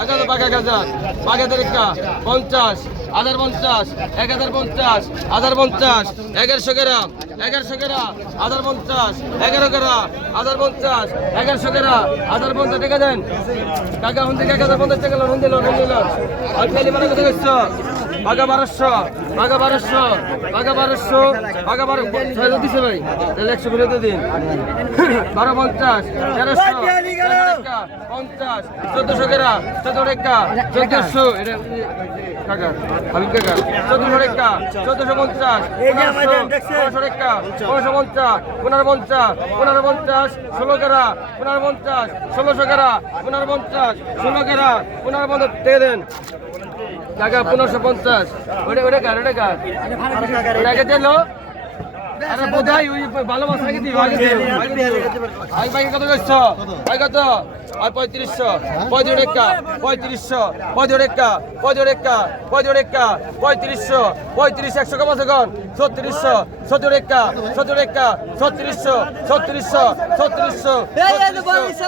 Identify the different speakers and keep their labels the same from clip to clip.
Speaker 1: আচ্ছা তো পাকা গাজা পাকা তেরিকা পঞ্চাশ, হাজার পঞ্চাশ, এক হাজার পঞ্চাশ হাজার পঞ্চাশ, এগারোশো গ্রাম এগারোশো গ্রাম, হাজার পঞ্চাশ, এগারো গ্রাম, হাজার পঞ্চাশ, এগারোশো গ্রাম, হাজার পঞ্চাশ, টাকা দেন। কাকা হুন্দি কাকা, হাজার পঞ্চাশ টাকা লোন হুন্দি লোন হুন্দি আর খালি মানে কথা বাঘা বারোশো বাঘা বারোশো বাঘা বারোশো বাঘা বারো ছয় দিছে ভাই। তাহলে একশো বিরোধী দিন। বারো পঞ্চাশ তেরোশো পঞ্চাশ চোদ্দশো কেরা চোদ্দ টাকা চোদ্দশো। এটা কাকা হাবিব কাকা চোদ্দশো চোদ্দশো পঞ্চাশ পনেরোশো টাকা পনেরোশো পঞ্চাশ পনেরো পঞ্চাশ পনেরো পঞ্চাশ ষোলো কেরা পনেরো পঞ্চাশ ষোলোশো কেরা পনেরো পঞ্চাশ ষোলো কেরা পনেরো পঞ্চাশ দিয়ে দেন। টাকা পনেরোশো পঞ্চাশ। ওটা ওটা কার ওটা কার? ওটাকে দিল? আরে ভালো মাছ আগে দিও আই ভাই কত করছ ভাই কত? আর পঁয়ত্রিশশো পঁয়ত্রিশা পঁয়ত্রিশশো পঁয়ত্রিশা পঁয়ত্রিশা পঁয়ত্রিশা পঁয়ত্রিশশো পঁয়ত্রিশ একশো কমাস এখন ছত্রিশশো সতেরেকা সতেরেকা ছত্রিশশো ছত্রিশশো ছত্রিশশো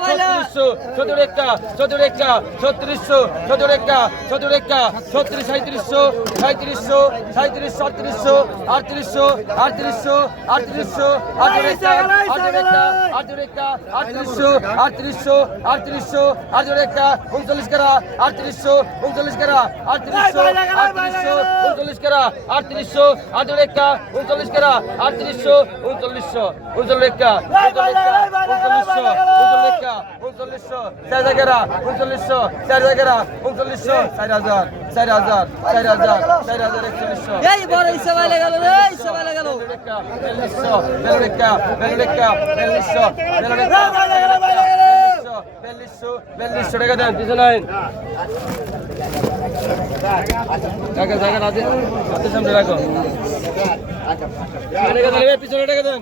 Speaker 1: ছত্রিশশো সতেরেকা সতেরেকা ছত্রিশশো সতেরেকা সতেরেকা ছত্রিশ সাঁত্রিশশো সাঁত্রিশশো সাঁত্রিশ সাঁত্রিশশো আটত্রিশশো আটত্রিশশো আটত্রিশশো আটরেকা আটরেকা আটরেকা আটত্রিশশো আটত্রিশশো আটত্রিশশো আটত্রিশশো আটত্রিশশো উনচল্লিশ করা আটত্রিশশো উনচল্লিশ করা আটত্রিশশো আটত্রিশশো উনচল্লিশ করা আটত্রিশশো আটত্রিশা উনচল্লিশ করা আটত্রিশশো উনচল্লিশশো উনচল্লিশ উনচল্লিশশো উনচল্লিশা উনচল্লিশশো চার জায়গারা উনচল্লিশশো চার জায়গারা উনচল্লিশশো চার হাজার চার হাজার চার হাজার চার হাজার একচল্লিশশো
Speaker 2: এই বড় হিসাব গেল রে হিসাব গেল
Speaker 1: বিয়াল্লিশশো টাকা দেন। পিছনে আইন টাকা জায়গা রাতে হাতের সামনে রাখো। টাকা দেন এই পিছনে টাকা দেন।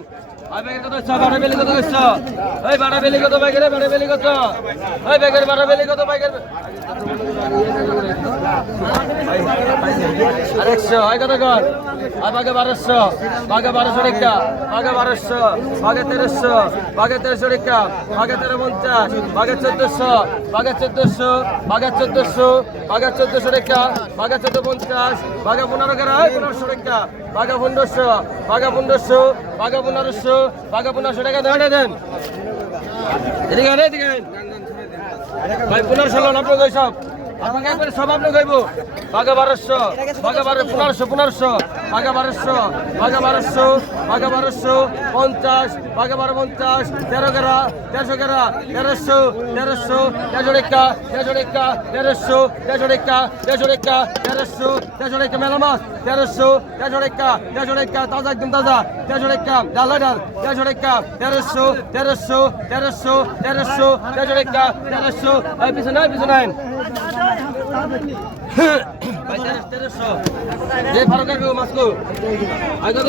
Speaker 1: আরেকশো হয় কত কর। আগে বারোশো আগে বারোশো রেখা আগে বারোশো আগে তেরোশো আগে তেরোশো রেখা আগে তেরো পঞ্চাশ আগে চোদ্দশো আগে চোদ্দশো আগে চোদ্দশো আগে চোদ্দশো রেখা আগে চোদ্দ পঞ্চাশ আগে পনেরো গ্রাম পনেরোশো রেখা আগে পনেরোশো আগে পনেরোশো বাঘে পনেরোশো বাঘে পনেরোশো টাকা দেন দেন এদিকে এদিকে। ভাই পনেরোশো লোন আপনাদের সব আপনাকে একবারে সব আপনি গাইব বাঘা বারোশো বাঘা বারো, পনেরোশো পনেরোশো বাঘা বারোশো বাঘা বারোশো বাঘা বারোশো, পঞ্চাশ বাঘা বারো, পঞ্চাশ, তেরো গেরা, তেরোশো গেরা, তেরোশো তেরোশো তেরোশো রেখা তেরোশো রেখা তেরোশো তেরোশো রেখা তেরোশো রেখা তেরোশো তেরোশো রেখা মেলা মাছ, তেরোশো তেরোশো রেখা তেরোশো রেখা তাজা একদম তাজা, তেরোশো রেখা ডাল ডাল তেরোশো রেখা তেরোশো তেরোশো তেরোশো তেরোশো তেরোশো রেখা তেরোশো পিছনে পিছনে তেরোশো। যে ফারুকাকে মাস্কো আগে